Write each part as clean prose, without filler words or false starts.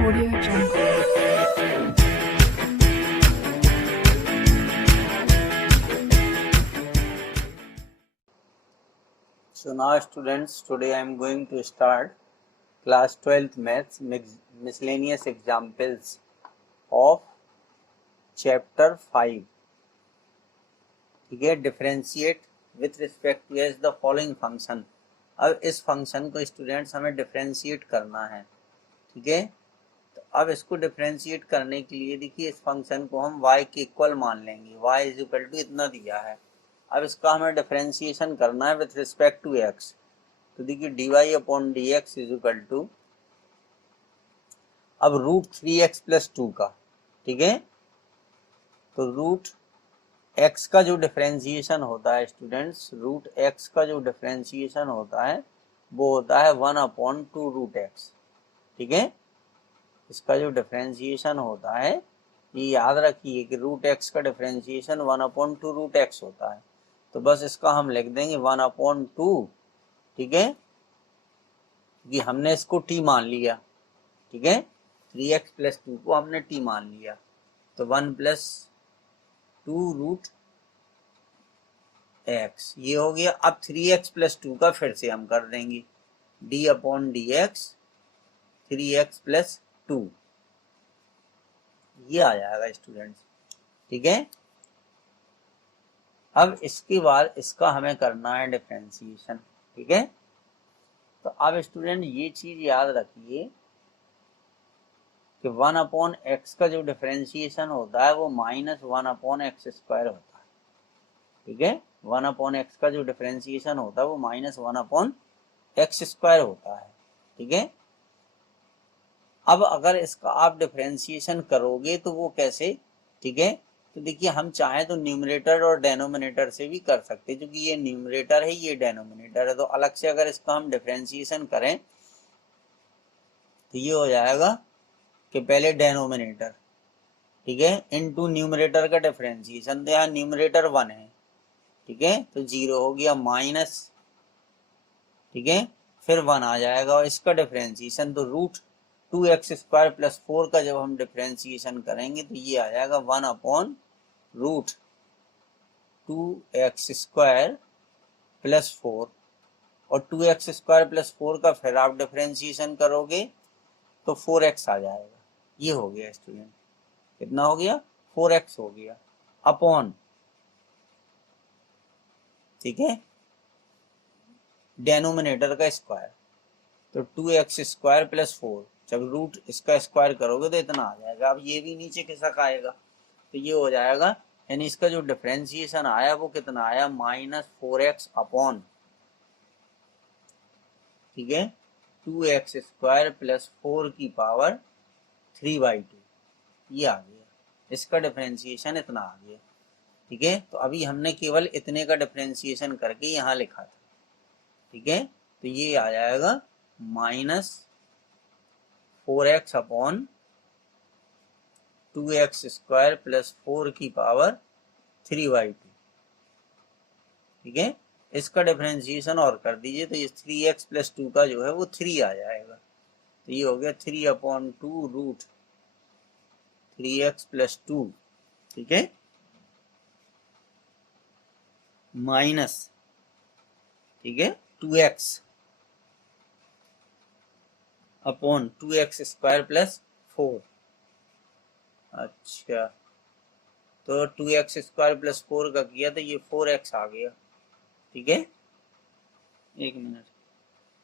Audio Jungle. So now students, today I am going to start class 12th maths miscellaneous examples of chapter 5. ठीक है, differentiate with respect to x the following function. अब इस function को students हमें differentiate करना है। ठीक है, तो अब इसको डिफरेंशिएट करने के लिए देखिए इस फंक्शन को हम y के इक्वल मान लेंगे। y इज इक्वल टू इतना दिया है। अब इसका हमें डिफरेंशिएशन करना है विथ रिस्पेक्ट टू x। तो देखिए d y upon d x is equal to अब रूट 3x प्लस 2 का। ठीक है, तो रूट x का जो डिफरेंशिएशन होता है स्टूडेंट्स, रूट x का जो डिफरेंशिएशन होता है वो होता है 1 अपॉन 2 रूट x। ठीक है, इसका जो डिफरेंशिएशन होता है ये याद रखिए कि रूट x का डिफरेंशिएशन 1 अपॉन 2 रूट x होता है। तो बस इसका हम लिख देंगे 1 अपॉन 2। ठीक है, कि हमने इसको t मान लिया। ठीक है, 3x प्लस 2 को हमने t मान लिया, तो 1 प्लस 2 रूट x ये हो गया। अब 3x प्लस 2 का फिर से हम कर देंगे d upon d x 3x plus 2, ये आ जाएगा स्टूडेंट्स। ठीक है, अब इसके बाद इसका हमें करना है डिफरेंशिएशन। ठीक है, तो अब स्टूडेंट ये चीज याद रखिए कि 1 अपॉन एक्स का जो डिफरेंशिएशन होता है वो माइनस 1 अपॉन एक्स स्क्वायर होता है। ठीक है, 1 अपॉन एक्स का जो डिफरेंशिएशन होता है वो माइनस 1 अपॉन एक्स स्क्वायर होता है। ठीक है, अब अगर इसका आप डिफरेंशिएशन करोगे तो वो कैसे? ठीक है, तो देखिए हम चाहें तो न्यूमरेटर और डेनोमिनेटर से भी कर सकते हैं, क्योंकि ये न्यूमरेटर है ये डेनोमिनेटर है। तो अलग से अगर इसका हम डिफरेंशिएशन करें तो ये हो जाएगा कि पहले डेनोमिनेटर, ठीक है, इनटू न्यूमरेटर का डिफरेंशिएशन, तो यहाँ न्यूमरेटर 1 है। ठीक है, तो 0 हो गया माइनस, ठीक है, फिर 1 आ जाएगा और इसका डिफरेंशिएशन तो रूट 2x स्क्वायर प्लस 4 का जब हम डिफरेंशिएशन करेंगे तो ये आ जाएगा 1 upon root 2x square plus 4, और 2x स्क्वायर प्लस 4 का फिर आप डिफरेंशिएशन करोगे तो 4x आ जाएगा। ये हो गया स्टूडेंट, कितना हो गया? 4x हो गया अपॉन, ठीक है, डेनोमिनेटर का स्क्वायर, तो 2x स्क्वायर प्लस 4, जब रूट इसका स्क्वायर करोगे तो इतना आ जाएगा। अब ये भी नीचे खिसक आएगा तो ये हो जाएगा, यानी इसका जो डिफरेंशिएशन आया वो कितना आया? माइनस 4x अपॉन, ठीक है, 2x स्क्वायर प्लस 4 की पावर 3/2, ये आ गया। इसका डिफरेंशिएशन इतना आ गया। ठीक है, तो अभी हमने केवल इतने का डिफरेंशिएशन करके यहाँ लिखा था। ठीक है, तो ये आ जाएगा minus 4x upon 2x square plus 4 की पावर 3/2। ठीक है, इसका डिफरेंशिएशन और कर दीजिए तो ये 3x प्लस 2 का जो है वो 3 आ जाएगा। तो ये हो गया 3 अपॉन 2 रूट 3x प्लस 2, ठीक है, माइनस, ठीक है, 2x upon 2x square plus 4। अच्छा, तो 2x स्क्वायर प्लस 4 का किया तो ये 4x आ गया। ठीक है, एक मिनट,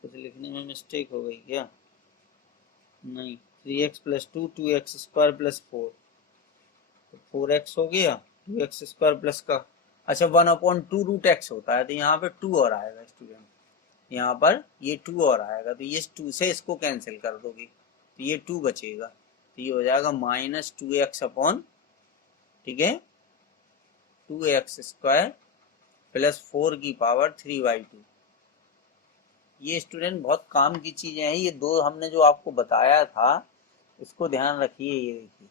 कुछ लिखने में मिस्टेक हो गई क्या? नहीं, 3x plus 2 2x square plus 4, तो 4x हो गया 2x स्क्वायर प्लस का। अच्छा, 1 अपॉन 2 रूट x होता है, तो यहाँ पे 2 और आएगा स्टूडेंट, यहाँ पर ये 2 और आएगा, तो ये 2 से इसको कैंसिल कर दोगे तो ये 2 बचेगा, तो ये हो जाएगा माइनस 2x अपॉन, ठीक है, 2x स्क्वायर प्लस 4 की पावर 3/2। ये स्टूडेंट बहुत काम की चीजें हैं, ये दो हमने जो आपको बताया था इसको ध्यान रखिए। ये देखिए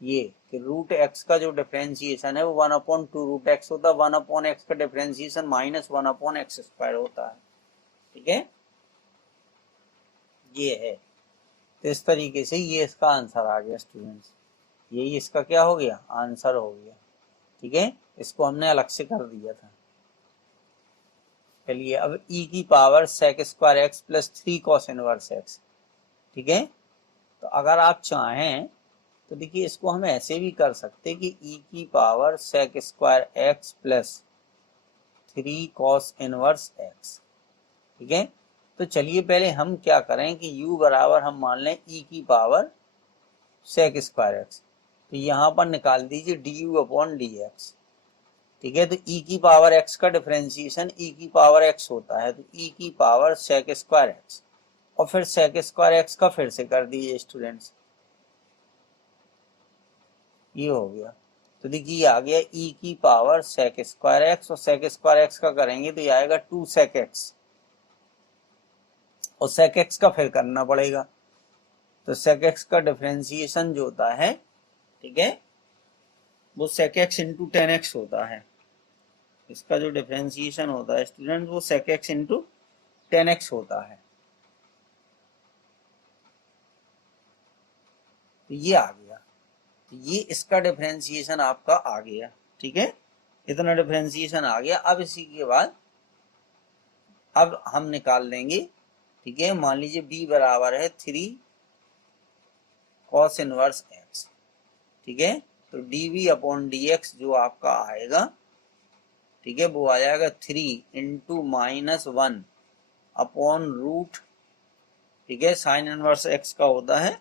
ये कि रूट एक्स का जो डिफरेंशिएशन है वो 1 अपॉन 2 रूट एक्स होता है, 1 अपॉन एक्स का differentiation minus 1 upon x square होता है। ठीक है, ये है। तो इस तरीके से ये इसका आंसर आ गया स्टूडेंट्स, यही इसका क्या हो गया, आंसर हो गया। ठीक है, इसको हमने अलग से कर दिया था। चलिए अब e की power sec square x plus 3 cos inverse x. ठीक है, तो अगर आप चाहें तो देखिए इसको हम ऐसे भी कर सकते कि e की power sec square x plus 3 cos inverse x. ठीक है, तो चलिए पहले हम क्या करें कि u बराबर हम मान लें e की पावर sec स्क्वायर एक्स, तो यहाँ पर निकाल दीजिए du अपॉन डी एक्स। ठीक है, तो e की पावर x का डिफरेंशिएशन e की पावर x होता है, तो e की पावर sec स्क्वायर एक्स, और फिर sec स्क्वायर एक्स का फिर से कर दीजिए स्टूडेंट्स, ये हो गया। तो देखिए ये आ गया e की पावर sec स्क्वायर एक्स, और sec स्क्वायर एक्स का करेंगे तो ये आएगा 2 sec एक्स, और sec एक्स का फिर करना पड़ेगा। तो sec एक्स का डिफरेंशिएशन जो होता है, ठीक है, वो sec एक्स इंटू 10x होता है। इसका जो डिफरेंशिएशन होता है स्टूडेंट वो sec एक्स इंटू 10x होता है। तो ये आ गया, तो ये इसका डिफरेंशिएशन आपका आ गया। ठीक है, इतना डिफरेंशिएशन आ गया। अब इसी के बाद अब हम निकाल लेंगे। ठीक है, मान लीजिए b बराबर है 3 cos इनवर्स x। ठीक है, तो dv अपॉन dx जो आपका आएगा, ठीक है, वो आ जाएगा 3 इंटू -1 अपॉन रूट, ठीक है, साइन इनवर्स x का होता है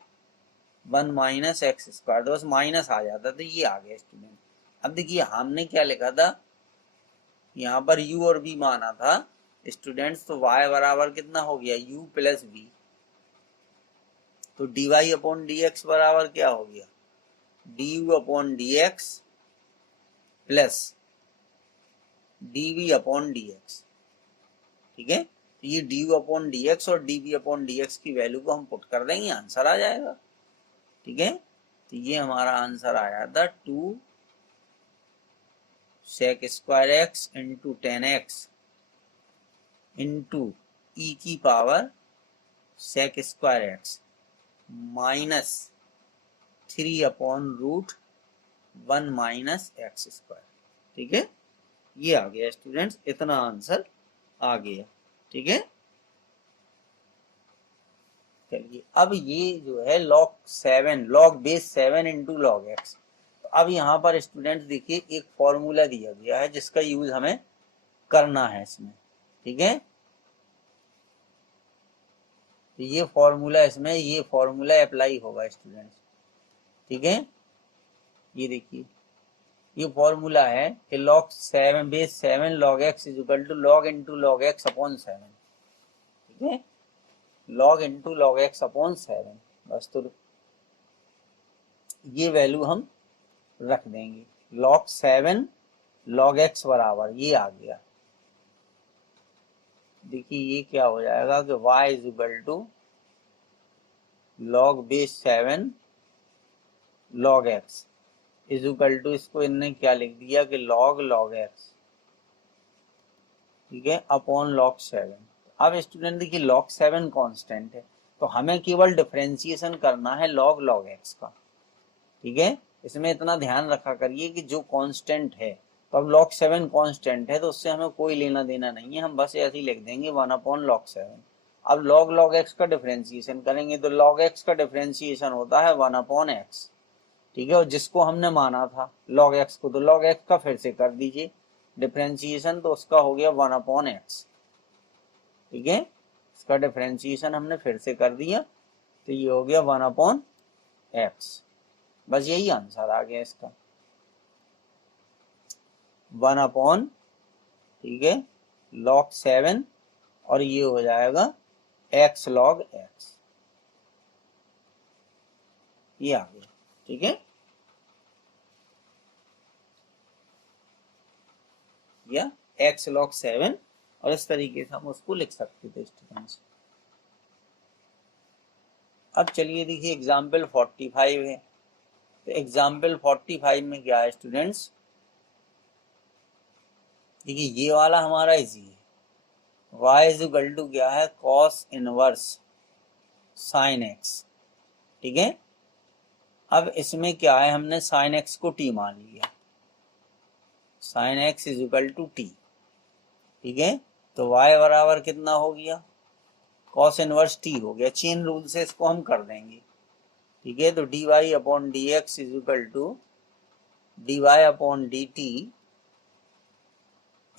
1 माइनस एक्स स्क्वायर, तो बस माइनस आ जाता, तो ये आ गया स्टूडेंट। अब देखिए हमने क्या लिखा था, यहाँ पर u और v माना था स्टूडेंट्स, तो y बराबर कितना हो गया, u प्लस v। तो d y upon d x बराबर क्या हो गया, d u upon d x plus d v upon d x. ठीक है, तो ये d u upon d x और d v upon d x की वैल्यू को हम पुट कर देंगे, आंसर आ जाएगा। ठीक है, तो ये हमारा आंसर आया था 2 sec square x into 10x into e की power sec square x minus 3 upon root 1 minus x square. ठीक है, ये आ गया स्टूडेंट्स, इतना आंसर आ गया। ठीक है, चलिए अब ये जो है log 7 log base 7 into log x. तो अब यहाँ पर स्टूडेंट्स देखिए एक फॉर्मूला दिया गया है जिसका यूज हमें करना है इसमें। ठीक है, तो ये फॉर्मूला इसमें, ये फॉर्मूला अप्लाई होगा स्टूडेंट्स। ठीक है, ये देखिए ये फॉर्मूला है कि log 7 base 7 log x is equal to log into log x upon 7। ठीक है, log into log x upon 7, बस। तो ये वैल्यू हम रख देंगे, log 7 log x बराबर ये आ गया। देखिए ये क्या हो जाएगा कि y is equal to log base 7 log x is equal to, इसको इनने क्या लिख दिया कि log x, ठीक है, अपॉन log 7। अब स्टूडेंट देखिए log 7 कांस्टेंट है, तो हमें केवल डिफरेंशिएशन करना है log x का। ठीक है, इसमें इतना ध्यान रखा करिए कि जो कांस्टेंट है, तो अब log 7 कांस्टेंट है तो उससे हमें कोई लेना देना नहीं है, हम बस ऐसे ही लिख देंगे 1 अपॉन log 7। अब log x का डिफरेंशिएशन करेंगे तो log x का डिफरेंशिएशन होता है 1 अपॉन x। ठीक है, और जिसको हमने माना था log x को, तो log x का फिर से कर दीजिए डिफरेंशिएशन, तो उसका हो गया 1 अपॉन x। ठीक है, इसका डिफरेंशिएशन हमने फिर से कर दिया, तो ये हो गया 1 अपॉन x। बस यही आंसर आ गया इसका, 1 अपॉन, ठीक है, log 7, और ये हो जाएगा x log x, ये आ गया। ठीक है, या x log 7, और इस तरीके से हम उसको लिख सकते थे स्टूडेंट्स। अब चलिए देखिए एग्जाम्पल 45 है, तो एग्जाम्पल 45 में क्या है स्टूडेंट्स, देखिए ये वाला हमारा इजी है, y इज इक्वल टू क्या है, cos इनवर्स sin x। ठीक है। अब इसमें क्या है, हमने साइन एक्स को टी मान लिया, sine x is equal to t, ठीक है। तो y बराबर कितना हो गया, कॉस इनवर्स टी हो गया। चेन रूल से इसको हम कर देंगे, ठीक है। तो d y upon d x is equal to d y upon d t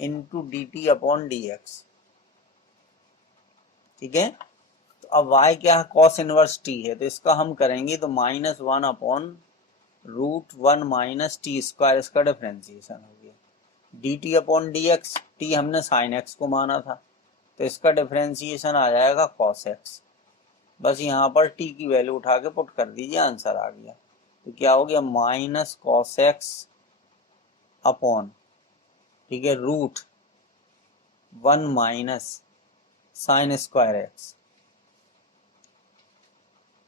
into d t upon d x, ठीक है। तो अब y क्या है, कॉस इनवर्स t है, तो इसका हम करेंगे तो -1 upon root 1 minus t square, इसका डिफ्रेंसिएशन हो गया। D t upon d x, t हमने साइन एक्स को माना था, तो इसका डिफ्रेंसिएशन आ जाएगा कॉस एक्स। बस यहाँ पर t की वैल्यू उठा के पुट कर दीजिए, आंसर आ गया। तो क्या हो गया, माइनस कॉस एक्स अपॉन, ठीक है, root 1 minus sine square x,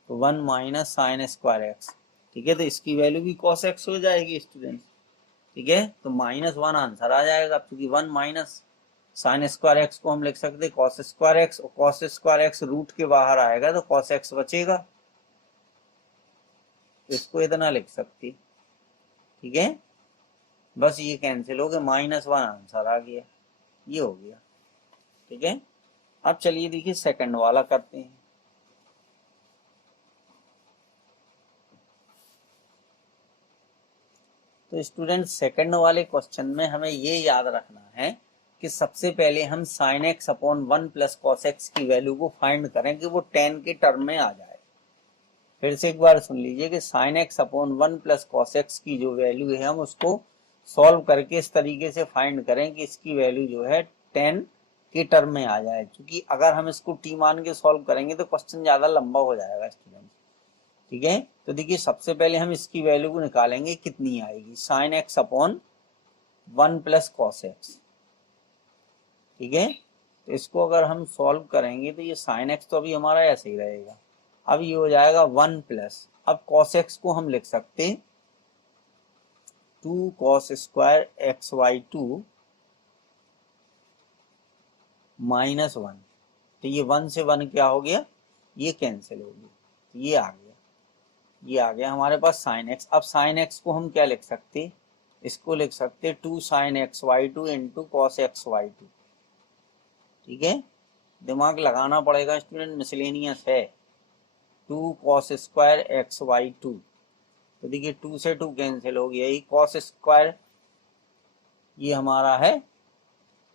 तो 1 माइनस साइन स्क्वायर एक्स, ठीक है। तो इसकी वैल्यू भी कॉस एक्स हो जाएगी स्टूडेंट्स, ठीक है। तो -1 आंसर आ जाएगा, क्योंकि 1 माइनस साइन स्क्वायर एक्स को हम लिख सकते हैं कॉस स्क्वायर एक्स, और कॉस स्क्वायर एक्स रूट के बाहर आएगा तो कॉस एक्स बचेगा, तो इसको इतना लिख सकती, ठीक है। बस ये कैंसिल हो गया, -1 आंसर आ गया, ये हो गया, ठीक है। अब चलिए देखिए सेकंड वाला करते हैं। तो स्टूडेंट सेकंड वाले क्वेश्चन में हमें ये याद रखना है कि सबसे पहले हम sine x upon 1 plus cos x की वैल्यू को फाइंड करें कि वो 10 के टर्म में आ जाए। फिर से एक बार सुन लीजिए कि sine x upon 1 plus cos x की जो वैल्यू है हम उसको सॉल्व करके इस तरीके से फाइंड करें कि इसकी वैल्यू जो है 10 के टर्म में आ जाए, क्योंकि अगर हम इसको टी मान के सॉल्व करेंगे तो क्वेश्चन ज्यादा लंबा हो जाएगा स्टूडेंट, ठीक है। तो देखिए सबसे पहले हम इसकी वैल्यू को निकालेंगे, कितनी आएगी, sine x upon 1 plus cos x, ठीक है। तो इसको अगर हम सॉल्व करेंगे तो ये साइन एक्स तो अभी हमारा ऐसे ही रहेगा, अब ये हो जाएगा 1 प्लस, अब कॉस एक्स को हम लिख सकते 2 कॉस स्क्वायर एक्स वाई 2 -1, तो ये 1 से 1 क्या हो गया, ये कैंसिल हो गया, ये आ गया, ये आ गया हमारे पास साइन एक्स। अब साइन एक्स को हम क्या लिख सकते, इसको लिख सकते 2 sine x y 2 into cos x y 2, ठीक है। दिमाग लगाना पड़ेगा स्टूडेंट, मिसलेनियस है। 2 कॉस स्क्वायर एक्स वाई 2, तो देखिए 2 से 2 कैंसिल हो गया, ये कॉस स्क्वायर ये हमारा है,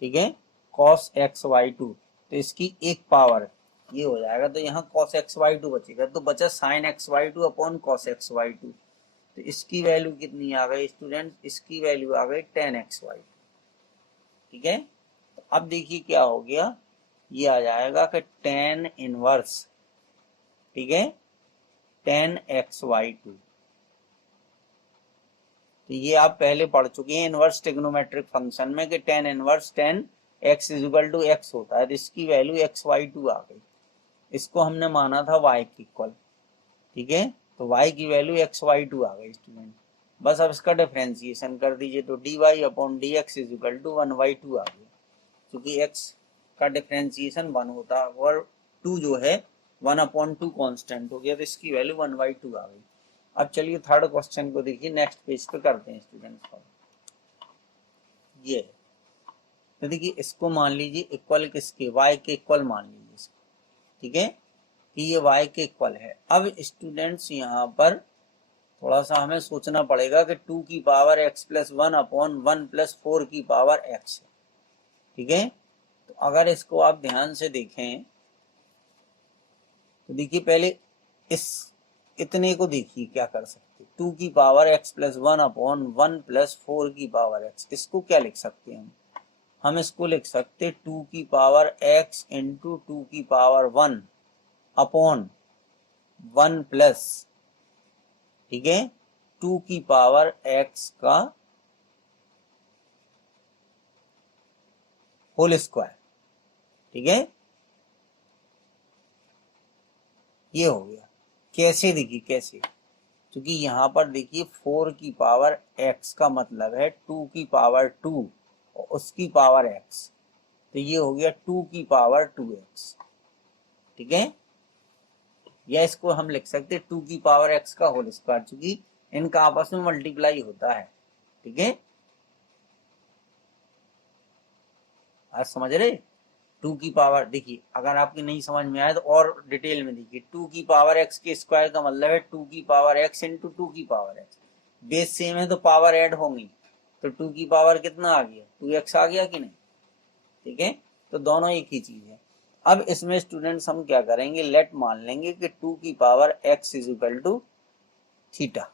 ठीक है, कॉस एक्स वाई 2, तो इसकी एक पावर ये हो जाएगा, तो यहाँ कॉस एक्स वाई 2 बचेगा, तो बचा sine x y 2 upon cos x y 2, तो इसकी वैल्यू कितनी आ गई स्टूडेंट, इसकी वैल्यू आ गई 10xy, ठीक है। तो अब देखिए क्या हो गया, ये आ जाएगा कि 10 इनवर्स, ठीक है, 10xy2, तो ये आप पहले पढ़ चुके हैं इनवर्स ट्रिग्नोमेट्रिक फंक्शन में कि 10 inverse 10x is equal to x होता है, तो इसकी वैल्यू xy2 आ गई, इसको हमने माना था y की इक्वल, ठीक है। तो y की वैल्यू xy2 आ गई स्टूडेंट, बस अब इसका डिफरेंशिएशन कर दीजिए, तो dy upon dx is equal to 1/2 आ गया, क्योंकि x का डिफरेंशिएशन 1 होता है और 2 जो है 1/2 कांस्टेंट हो गया, तो इसकी वैल्यू 1/2 आ गई। अब चलिए थर्ड क्वेश्चन को देखिए, नेक्स्ट पेज पे करते हैं स्टूडेंट्स को। ये तो देखिए इसको मान लीजिए इक्वल किसके, y के इक्वल मान लीजिए इसको, ठीक है, कि ये y के इक्वल है। अब स्टूडेंट्स यहाँ पर थोड़ा सा हमें सोचना पड़ेगा कि 2 की power x plus 1 upon 1 plus 4 की पावर x है, ठीक है। तो अगर इसको आप ध्यान से देखें तो देखिए पहले इस इतने को देखिए क्या कर सकते, 2 की power x plus 1 upon 1 plus 4 की पावर x, इसको क्या लिख सकते हैं हम इसको लिख सकते 2 की पावर x इंटू 2 की पावर 1 अपॉन 1 प्लस, ठीक है, 2 की पावर x का होल स्क्वायर, ठीक है, ये हो गया। कैसे देखिए कैसे, क्योंकि यहाँ पर देखिए 4 की पावर x का मतलब है 2 की पावर 2 और उसकी पावर x, तो ये हो गया 2 की पावर 2x, ठीक है। या इसको हम लिख सकते 2 की पावर x का होल स्क्वायर, चूंकि इनका आपस में मल्टीप्लाई होता है। ठीक है, आज समझ रहे? 2 की पावर, देखिए अगर आपकी नहीं समझ में आए तो और डिटेल में देखिए, 2 की पावर x के स्क्वायर का मतलब है 2 की पावर x इंटू 2 की पावर x। बेस सेम है तो पावर ऐड होंगी, तो 2 की पावर कितना आ गया, 2x आ गया कि नहीं? ठीक है, तो दोनों एक ही चीज है। अब इसमें स्टूडेंट्स हम क्या करेंगे, लेट मान लेंगे कि 2 की power x is equal to theta.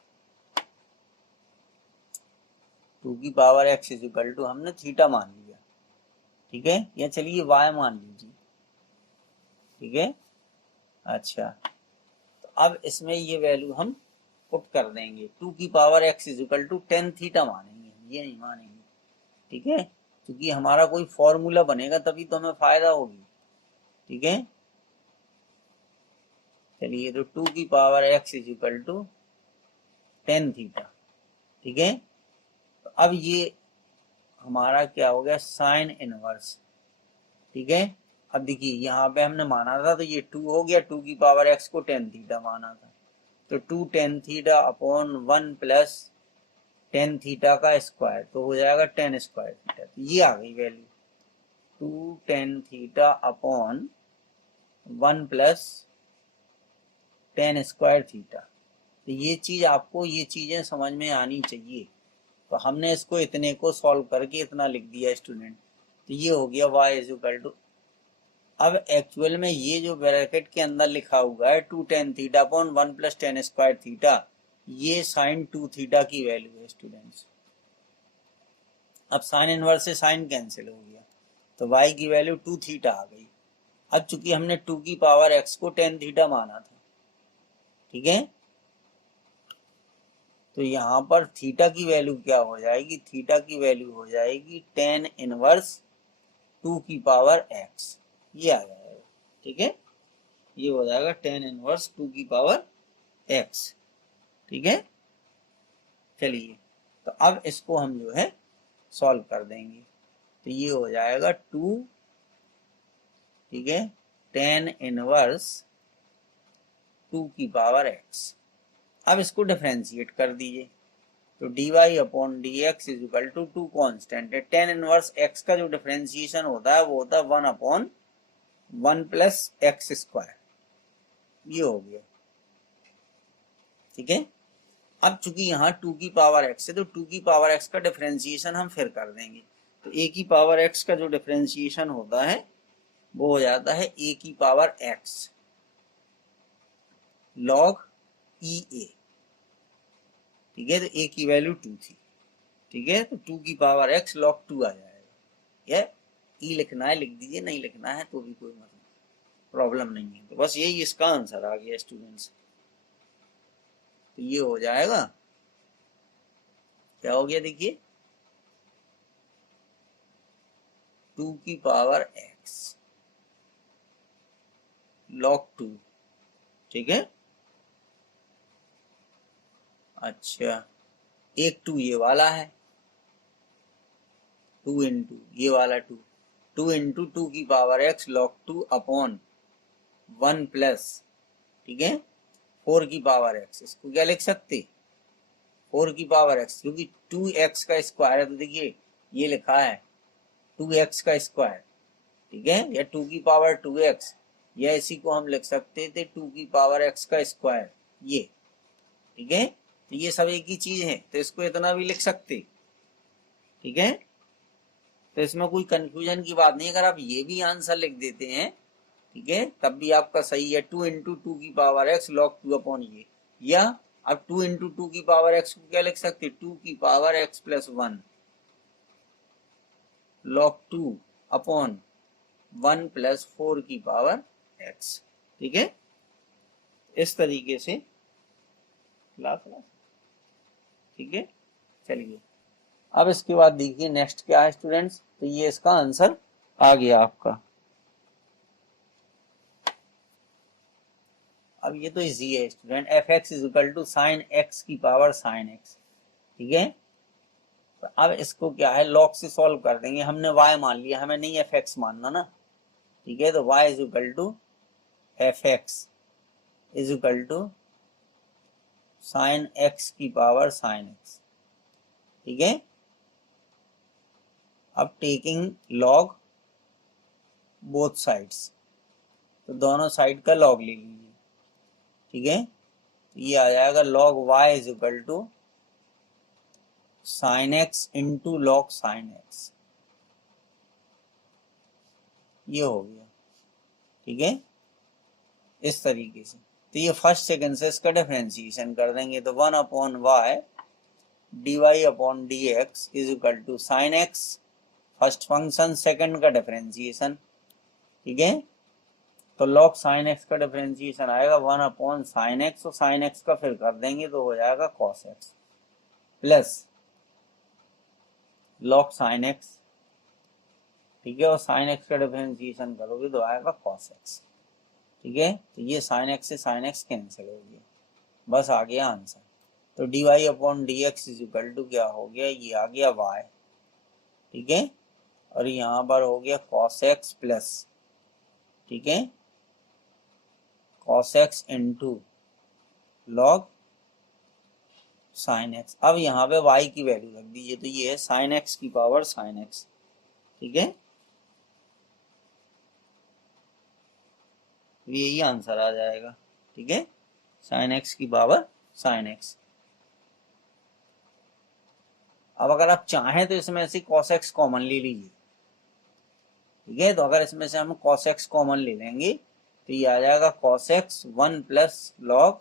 2 की power x is equal to हमने थीटा मान लिया। ठीक है, या चलिए y मान लीजिए। ठीक है, अच्छा, तो अब इसमें ये वैल्यू हम पुट कर देंगे। 2 की power x is equal to tan theta मानेंगे, ये नहीं मानेंगे। ठीक है, क्योंकि हमारा कोई फॉर्मूला बनेगा तभी तो हमें फायदा होगी। ठीक है, चलिए, तो 2 की power x is equal to tan theta. ठीक है, तो अब ये हमारा क्या हो गया, साइन इनवर्स। ठीक है, अब देखिए यहाँ पे हमने माना था तो ये 2 हो गया, 2 की पावर x को टेन थीटा माना था, तो 2 tan theta upon 1 plus tan theta का स्क्वायर, तो हो जाएगा टेन स्क्वायर थीटा। तो ये आ गई value, 2 tan theta upon 1 plus ten square theta. तो ये चीज आपको, ये चीजें समझ में आनी चाहिए। तो हमने इसको इतने को सॉल्व करके इतना लिख दिया स्टूडेंट, तो ये हो गया y इज इक्वल टू, अब एक्चुअल में ये जो ब्रैकेट के अंदर लिखा हुआ है 2 tan theta upon 1 plus ten square theta, ये साइन 2 थीटा की वैल्यू है स्टूडेंट्स। अब साइन इनवर्स से साइन कैंसिल हो गया, तो y की वैल्यू 2 थीटा आ गई। अब चूंकि हमने 2 की पावर x को टेन थीटा माना था, ठीक है, तो यहां पर थीटा की वैल्यू क्या हो जाएगी, थीटा की वैल्यू हो जाएगी टेन इनवर्स 2 की पावर x, ये आ जाएगा। ठीक है, ये हो जाएगा टेन इनवर्स 2 की पावर x। ठीक है, चलिए, तो अब इसको हम जो है सॉल्व कर देंगे, तो ये हो जाएगा 2, ठीक है, टेन इनवर्स 2 की पावर x। अब इसको डिफरेंशिएट कर दीजिए, तो dy upon d x is equal to 2 constant है, टेन इनवर्स x का जो डिफरेंशिएशन होता है वो होता है 1 अपॉन 1 प्लस एक्स स्क्वायर, ये हो गया। ठीक है, अब चूंकि यहाँ 2 की पावर x है तो 2 की पावर x का डिफरेंशिएशन हम फिर कर देंगे, तो a की पावर x का जो डिफरेंशिएशन होता है वो हो जाता है a की पावर x log EA। ठीक है, तो a की वैल्यू 2 थी। ठीक है, तो 2 की पावर x log 2 आ जाएगा। ये e लिखना है लिख दीजिए, नहीं लिखना है तो भी कोई मतलब प्रॉब्लम नहीं है। तो बस यही इसका आंसर आ गया स्टूडेंट्स। तो ये हो जाएगा, क्या हो गया देखिए, 2 की पावर x log 2। ठीक है, अच्छा, एक 2 ये वाला है, 2 इंटू ये वाला 2, 2 इंटू 2 की power x log 2 upon 1 plus, ठीक है, 4 की पावर x। इसको क्या लिख सकते, 4 की पावर x, क्योंकि 2x का स्क्वायर है, तो देखिए ये लिखा है 2x का स्क्वायर। ठीक है, या 2 की पावर 2x, या इसी को हम लिख सकते थे 2 की पावर x का स्क्वायर, ये। ठीक है, तो ये सब एक ही चीज है, तो इसको इतना भी लिख सकते। ठीक है, तो इसमें कोई कंफ्यूजन की बात नहीं, अगर आप ये भी आंसर लिख देते हैं, ठीक है, तब भी आपका सही है। 2 इंटू 2 की पावर x log 2 अपॉन ये, या अब 2 इंटू 2 की पावर x को क्या लिख सकते, 2 की power x plus 1 log 2 upon 1 plus 4 की पावर x। ठीक है, इस तरीके से ठीक है, चलिए, अब इसके बाद देखिए नेक्स्ट क्या है स्टूडेंट्स, तो ये इसका आंसर आ गया आपका। अब ये तो इजी है student, f x is equal to sine x की पावर साइन एक्स। ठीक है, तो अब इसको क्या है, लॉग से सॉल्व कर देंगे। हमने y मान लिया, हमें नहीं एफ एक्स मानना ना। ठीक है, तो y is equal to f x is equal to sine x की पावर साइन एक्स। ठीक है, अब टेकिंग लॉग बोथ साइड्स, तो दोनों साइड का लॉग ले लीजिए। ठीक है, ये आ जाएगा log y is equal to sine x into log sine x, ये हो गया। ठीक है, इस तरीके से। तो ये फर्स्ट सेकंड से इसका डिफरेंशिएशन कर देंगे, तो 1 upon y d y upon d x is equal to sine x first function, second का डिफरेंशिएशन। ठीक है, तो लॉग साइन एक्स का डिफरेंशिएशन आएगा 1 अपॉन साइन एक्स, और साइन एक्स का फिर कर देंगे तो हो जाएगा cos x plus log sine x. ठीक है, और साइन एक्स का डिफरेंशिएशन करोगे तो आएगा कॉस एक्स। ठीक है, तो ये साइन एक्स से साइन एक्स कैंसिल हो गया, बस आ गया आंसर। तो d y upon d x is equal to क्या हो गया, ये आ गया वाई। ठीक है, और यहाँ पर हो गया कॉस एक्स प्लस, ठीक है, cos x into log sine x. अब यहाँ पे वाई की वैल्यू रख दीजिए, तो ये है साइन एक्स की पावर साइन एक्स। ठीक है, यही आंसर आ जाएगा। ठीक है, साइन एक्स की पावर साइन एक्स। अब अगर आप चाहें तो इसमें से cos x कॉमन ले लीजिए। ठीक है, तो अगर इसमें से हम cos x कॉमन ले लेंगे तो ये आ जाएगा cos x 1 plus log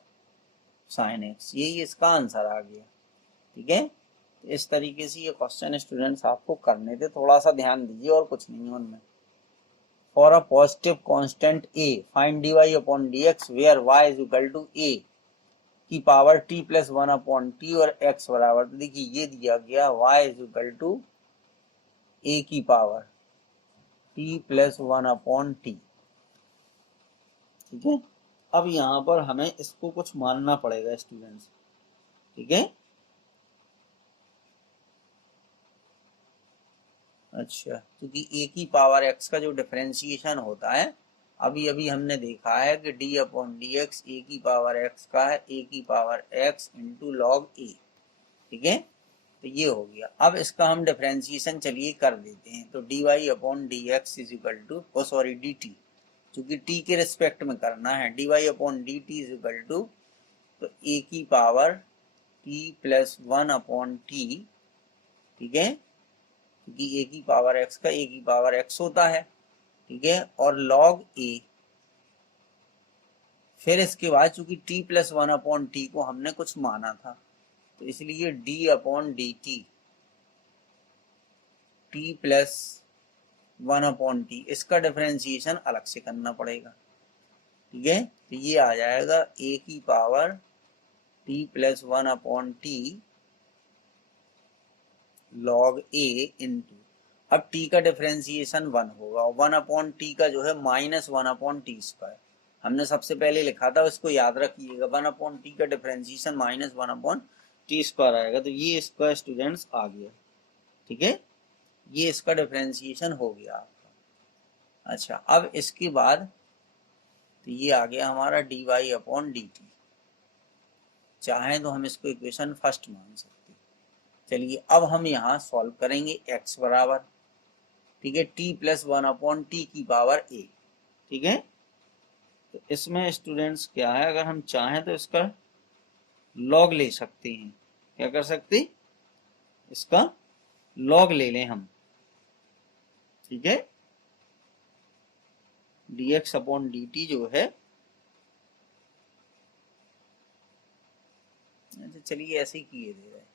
sine x, यही इसका आंसर आ गया। ठीक है, इस तरीके से ये क्वेश्चन स्टूडेंट्स आपको करने थे, थोड़ा सा ध्यान दीजिए और कुछ नहीं है उनमें। For a positive constant a find dy upon dx where y is equal to a की power t plus 1 upon t और x बराबर, तो देखिए ये दिया गया y is equal to a की power t plus 1 upon t. ठीक है, अब यहाँ पर हमें इसको कुछ मानना पड़ेगा स्टूडेंट्स। ठीक है, अच्छा, क्योंकि a की पावर x का जो डिफरेंशिएशन होता है, अभी अभी हमने देखा है कि d अपॉन डी एक्स ए की पावर x का है a की power x into log a। ठीक है, तो ये हो गया। अब इसका हम डिफरेंशिएशन चलिए कर देते हैं, तो d y upon d x is equal to, oh sorry d t, क्योंकि टी के रिस्पेक्ट में करना है, d y upon d t is equal to, तो ए की power t plus 1 upon t. ठीक है, क्योंकि ए की पावर एक्स का ए की पावर एक्स होता है। ठीक है, और लॉग ए, फिर इसके बाद चूंकि टी प्लस 1 अपॉन टी को हमने कुछ माना था, तो इसलिए D upon d T, T plus 1 upon T, इसका डिफरेंशिएशन अलग से करना पड़ेगा। ठीक है, तो ये आ जाएगा a की power t plus 1 upon T log a into, अब t का डिफरेंशिएशन 1 होगा, 1 अपॉन टी का जो है माइनस 1 अपॉन टी स्क्वायर, हमने सबसे पहले लिखा था, उसको याद रखिएगा। 1 अपॉन टी का differentiation minus 1 upon T square आएगा, तो ये इसका स्टूडेंट्स आ गया। ठीक है, ये इसका डिफरेंशिएशन हो गया आपका। अच्छा, अब इसके बाद तो ये आ गया हमारा d y upon d t. चाहें तो हम इसको इक्वेशन फर्स्ट मान सकते हैं। चलिए, अब हम यहाँ सॉल्व करेंगे x बराबर, ठीक है, t प्लस 1 अपॉन टी की पावर a। ठीक है, तो इसमें स्टूडेंट्स क्या है, अगर हम चाहें तो इसका लॉग ले सकते हैं। क्या कर सकते, इसका लॉग ले लें हम। ठीक है, dx अपॉन dt जो है, चलिए ऐसे ही किए दे रहे हैं।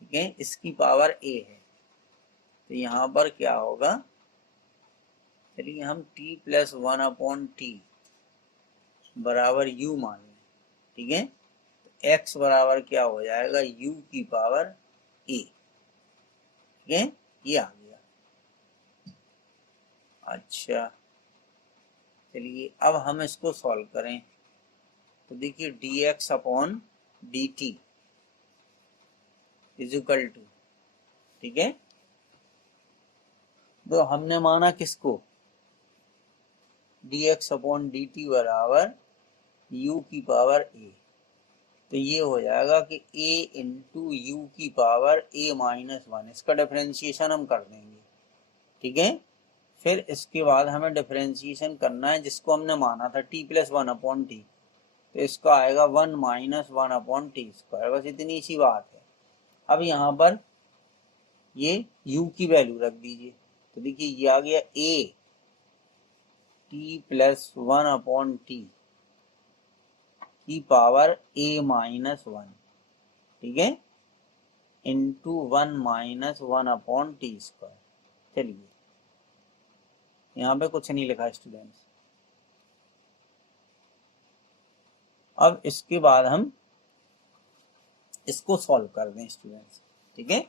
ठीक है, इसकी पावर a है, तो यहाँ पर क्या होगा, चलिए हम t प्लस 1 अपॉन टी बराबर u मान लें। ठीक है, तो x बराबर क्या हो जाएगा, u की पावर a। ठीक है, ये आ गया। अच्छा, चलिए अब हम इसको सॉल्व करें, तो देखिए dx upon dt is equal to, ठीक है, तो हमने माना किसको, dx अपॉन dt बराबर u की पावर a, तो ये हो जाएगा कि a इंटू यू की पावर a माइनस वन, इसका डिफरेंशिएशन हम कर देंगे, ठीक है। फिर इसके बाद हमें डिफरेंशिएशन करना है जिसको हमने माना था t plus one upon T, तो इसका आएगा one minus one upon T square, बस इतनी सी बात है। अब यहाँ पर ये u की वैल्यू रख दीजिए, तो देखिए ये आ गया a t plus one upon T की पावर a माइनस वन, ठीक है, into one minus one upon T square. चलिए यहाँ पे कुछ नहीं लिखा स्टूडेंट्स। अब इसके बाद हम इसको सॉल्व कर दें स्टूडेंट्स, ठीक है।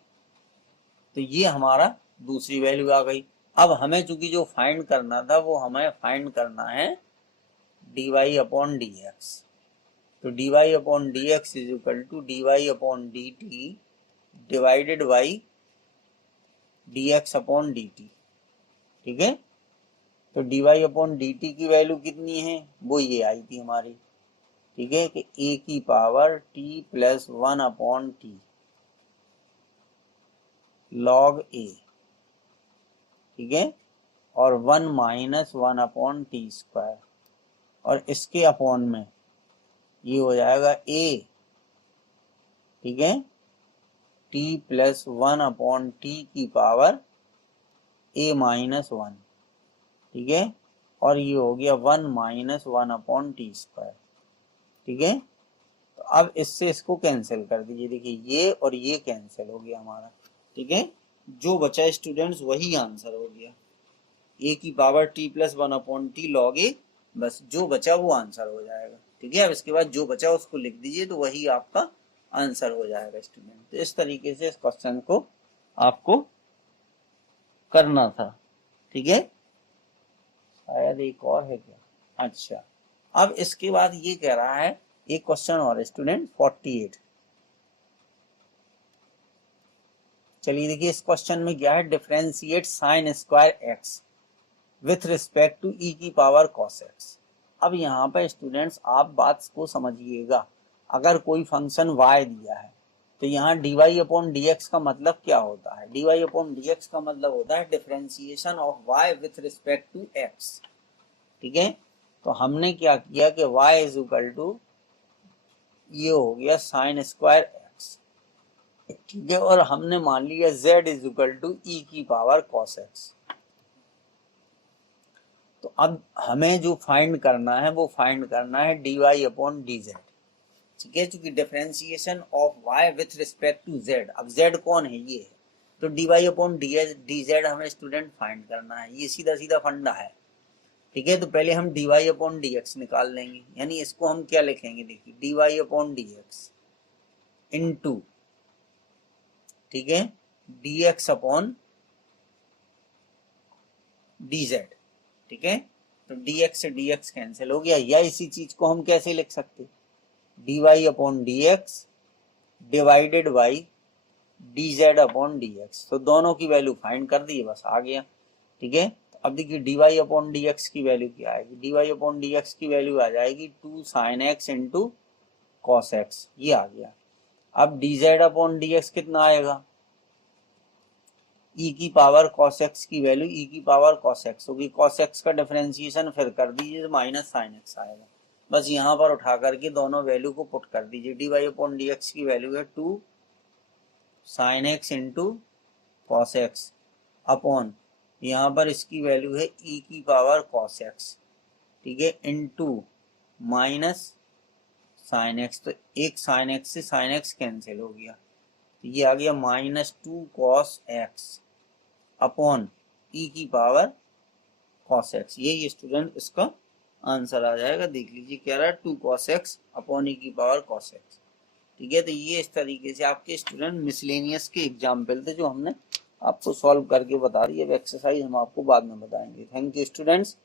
तो ये हमारा दूसरी वैल्यू आ गई। अब हमें चूंकि जो फाइंड करना था वो हमें फाइंड करना है dy अपॉन डी एक्स, तो dy upon d x is equal to dy upon d t divided by d x upon d t, ठीक है। तो dy अपॉन डी टी की वैल्यू कितनी है, वो ये आई थी हमारी, ठीक है, कि a की power t plus one upon T log a, ठीक है, और one minus one upon T square, और इसके अपॉन में ये हो जाएगा a, ठीक है, t plus one upon T की पावर a माइनस वन, ठीक है, और ये हो गया one minus one upon T square, ठीक है। तो अब इससे इसको कैंसिल कर दीजिए, देखिए ये और ये कैंसिल हो गया हमारा, ठीक है। जो बचा स्टूडेंट्स वही आंसर हो गया, a की power t plus one upon T log a, बस जो बचा वो आंसर हो जाएगा, ठीक है। अब इसके बाद जो बचा उसको लिख दीजिए, तो वही आपका आंसर हो जाएगा स्टूडेंट। तो इस तरीके से इस क्वेश्चन को आपको करना था, ठीक है। शायद एक और है क्या, अच्छा। अब इसके बाद ये कह रहा है एक क्वेश्चन और स्टूडेंट 48, चलिए देखिए इस क्वेश्चन में क्या है, differentiate sine square x with respect to e की पावर कॉस एक्स। अब यहाँ पर स्टूडेंट्स आप बात को समझिएगा, अगर कोई फंक्शन y दिया है तो यहाँ dy अपॉन डी एक्स का मतलब क्या होता है, dy अपॉन डी एक्स का मतलब होता है differentiation of y with respect to x, ठीक है। तो हमने क्या किया कि y इज इक्वल टू ये हो गया साइन स्क्वायर एक्स, ठीक है, और हमने मान लिया z is equal to e की पावर कॉस एक्स। तो अब हमें जो फाइंड करना है वो फाइंड करना है dy अपॉन डी जेड, ठीक है, क्योंकि differentiation of y with respect to z, अब z कौन है, ये है, तो dy अपॉन डी जेड हमें स्टूडेंट फाइंड करना है, ये सीधा सीधा फंडा है, ठीक है। तो पहले हम dy अपॉन डी एक्स निकाल लेंगे, यानी इसको हम क्या लिखेंगे, देखिए dy upon d x into, ठीक है, dx अपॉन dz, ठीक है। तो dx से dx कैंसिल हो गया, या इसी चीज को हम कैसे लिख सकते, dy upon dx divided by dz upon dx, तो दोनों की वैल्यू फाइंड कर दी, बस आ गया, ठीक है। अब देखिए dy अपॉन dx की वैल्यू क्या आएगी, dy अपॉन dx की वैल्यू आ जाएगी two sine x into cos x, ये आ गया। अब dz अपॉन dx कितना आएगा, e की पावर cos x की वैल्यू e की पावर cos x होगी, cos x का डिफरेंशिएशन फिर कर दीजिए तो माइनस साइन x आएगा, बस यहाँ पर उठा करके दोनों वैल्यू को पुट कर दीजिए। dy अपॉन डी एक्स की वैल्यू है two sine x into cos x upon यहाँ पर इसकी वैल्यू है e की पावर cos x, ठीक है, इंटू माइनस साइन एक्स, तो एक साइन एक्स से साइन एक्स कैंसिल हो गया, तो ये आ गया minus two cos x upon e की पावर कॉस एक्स, यही स्टूडेंट इसका आंसर आ जाएगा। देख लीजिए क्या रहा है, two cos x upon e की पावर कॉस एक्स, ठीक है। तो ये इस तरीके से आपके स्टूडेंट मिसलेनियस के एग्जाम्पल थे जो हमने आपको सॉल्व करके बता दी। अब एक्सरसाइज हम आपको बाद में बताएंगे। Thank you students.